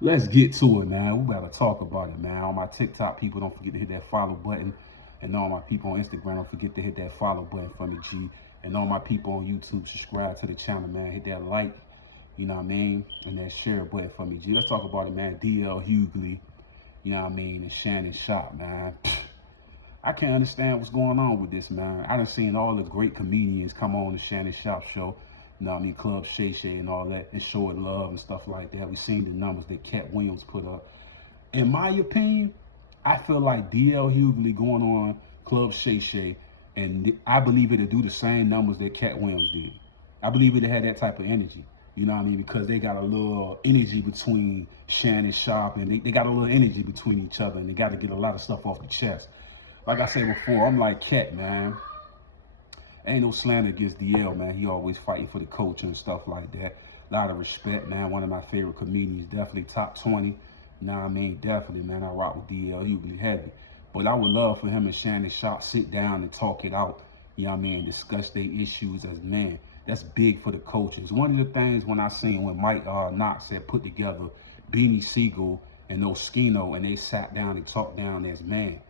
Let's get to it, man. We gotta talk about it, man. All my TikTok people, don't forget to hit that follow button. And all my people on Instagram, don't forget to hit that follow button for me, G. And all my people on YouTube, subscribe to the channel, man. Hit that like, you know what I mean? And that share button for me, G. Let's talk about it, man. DL Hughley, you know what I mean? And Shannon Sharpe, man. I can't understand what's going on with this, man. I done seen all the great comedians come on the Shannon Sharpe show. You know what I mean? Club Shay Shay and all that, and show it love and stuff like that. We seen the numbers that Cat Williams put up. In my opinion, I feel like DL Hughley going on Club Shay Shay, and I believe it'll do the same numbers that Cat Williams did. I believe it'll have that type of energy. You know what I mean? Because they got a little energy between Shannon Sharpe, and they got a little energy between each other, and they got to get a lot of stuff off the chest. Like I said before, I'm like Cat, man. Ain't no slander against DL, man. He always fighting for the culture and stuff like that. A lot of respect, man. One of my favorite comedians, definitely top 20. You know what I mean? Definitely, man. I rock with DL Hughley heavy. But I would love for him and Shannon Sharpe sit down and talk it out. You know what I mean? Discuss their issues as men. That's big for the coaches. One of the things when I seen when Mike Knox had put together Beanie Siegel and Oskino, and they sat down and talked down as men.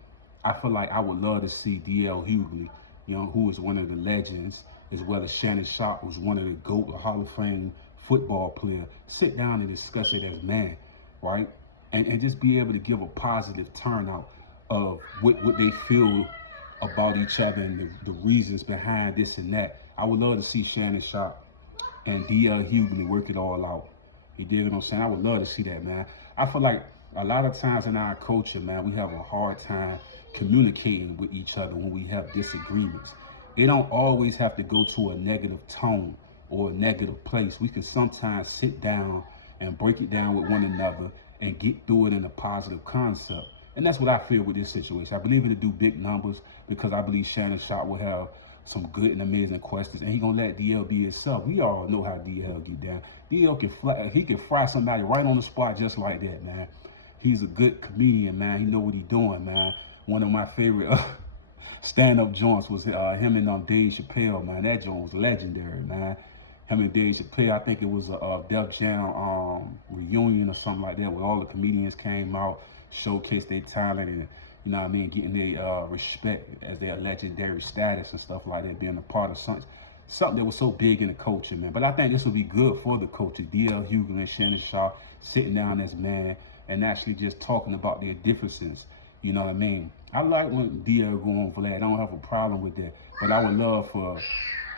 I feel like I would love to see DL Hughley, you know, who is one of the legends, as well as Shannon Sharpe, who's one of the GOAT, a Hall of Fame football player, sit down and discuss it as man, right? And just be able to give a positive turnout of what they feel about each other and the reasons behind this and that. I would love to see Shannon Sharpe and DL Hughley work it all out. You dig what I'm saying? I would love to see that, man. I feel like a lot of times in our culture, man, we have a hard time communicating with each other when we have disagreements. It don't always have to go to a negative tone or a negative place. We can sometimes sit down and break it down with one another and get through it in a positive concept. And that's what I feel with this situation. I believe it'll do big numbers because I believe Shannon Sharpe will have some good and amazing questions, and he gonna let DL be himself. We all know how DL get down. DL can fry somebody right on the spot just like that, man. He's a good comedian, man. He know what he's doing, man. One of my favorite stand-up joints was him and Dave Chappelle, man. That joint was legendary, man. Him and Dave Chappelle, I think it was a Def Jam reunion or something like that, where all the comedians came out, showcased their talent, and you know what I mean, getting their respect as their legendary status and stuff like that, being a part of something that was so big in the culture, man. But I think this would be good for the culture. DL Hughley and Shannon Sharpe sitting down as man and actually just talking about their differences. You know what I mean? I like when DL go on for that. I don't have a problem with that. But I would love for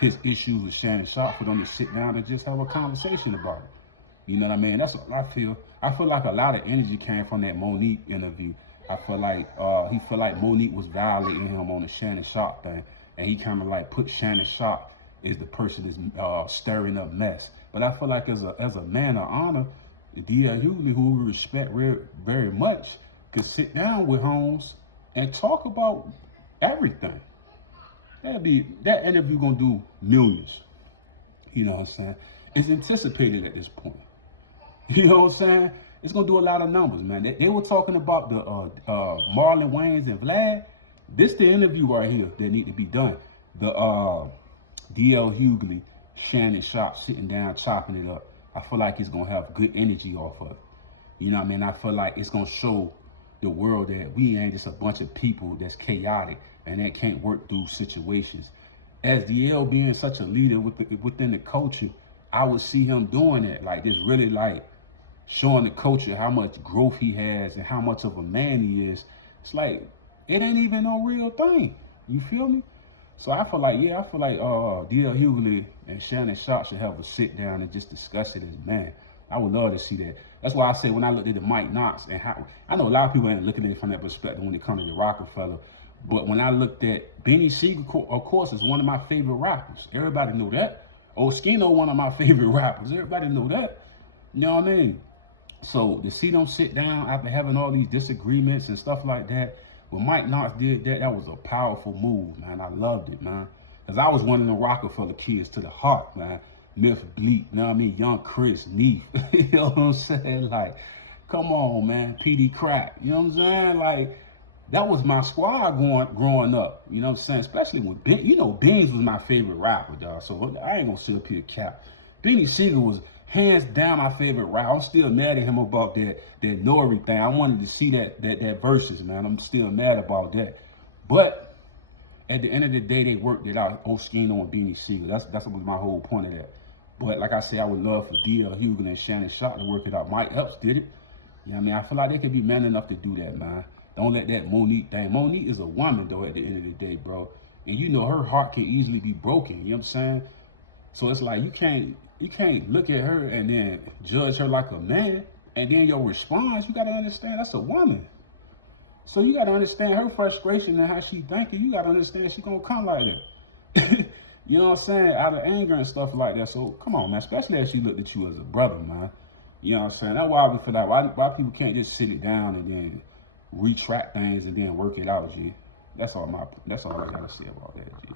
his issues with Shannon Sharpe for them to sit down and just have a conversation about it. You know what I mean? That's what I feel. I feel like a lot of energy came from that Monique interview. I feel like he felt like Monique was violating him on the Shannon Sharpe thing. And he kind of like put Shannon Sharpe as the person that's stirring up mess. But I feel like as a man of honor, DL Hughley, who we respect very much, could sit down with Holmes and talk about everything. That interview gonna do millions. You know what I'm saying? It's anticipated at this point. You know what I'm saying? It's gonna do a lot of numbers, man. They were talking about the Marlon Wayans and Vlad. This the interview right here that need to be done. The DL Hughley, Shannon Sharpe sitting down, chopping it up. I feel like it's gonna have good energy off of it. You know what I mean? I feel like it's gonna show the world that we ain't just a bunch of people that's chaotic and that can't work through situations. As DL being such a leader within the culture, I would see him doing that, like just really like showing the culture how much growth he has and how much of a man he is. It's like, it ain't even no real thing. You feel me? So I feel like, DL Hughley and Shannon Sharpe should have a sit down and just discuss it as man. I would love to see that. That's why I said when I looked at the Mike Knox and how, I know a lot of people ain't looking at it from that perspective when it comes to the Rockefeller, but when I looked at Beanie Siegel, of course, is one of my favorite rappers. Everybody know that. Oskino, one of my favorite rappers. Everybody know that. You know what I mean? So to see them sit down after having all these disagreements and stuff like that, when Mike Knox did that, that was a powerful move, man. I loved it, man. Because I was one of the Rockefeller kids to the heart, man. Myth Bleak, you know what I mean? Young Chris, Neef, you know what I'm saying? Like, come on, man. PD Crack, you know what I'm saying? Like, that was my squad growing up, you know what I'm saying? Especially with Beans, you know, Beans was my favorite rapper, dog. So I ain't gonna sit up here cap. Beanie Siegel was, hands down my favorite rapper. I'm still mad at him about that Nori thing. I wanted to see that verses, man. I'm still mad about that. But at the end of the day, they worked it out. Oskino and Beanie Siegel. That's what my whole point of that. But like I say, I would love for DL Hughley and Shannon Sharpe to work it out. Mike Epps did it. You know what I mean? I feel like they could be man enough to do that, man. Don't let that Monique thing. Monique is a woman, though, at the end of the day, bro. And you know her heart can easily be broken. You know what I'm saying? So it's like you can't look at her and then judge her like a man. And then your response, you got to understand that's a woman. So you got to understand her frustration and how she thinking. You got to understand she going to come like that. You know what I'm saying? Out of anger and stuff like that. So come on, man. Especially as she looked at you as a brother, man. You know what I'm saying? That's why we feel like why people can't just sit it down and then retract things and then work it out, G. That's all I gotta say about that, G.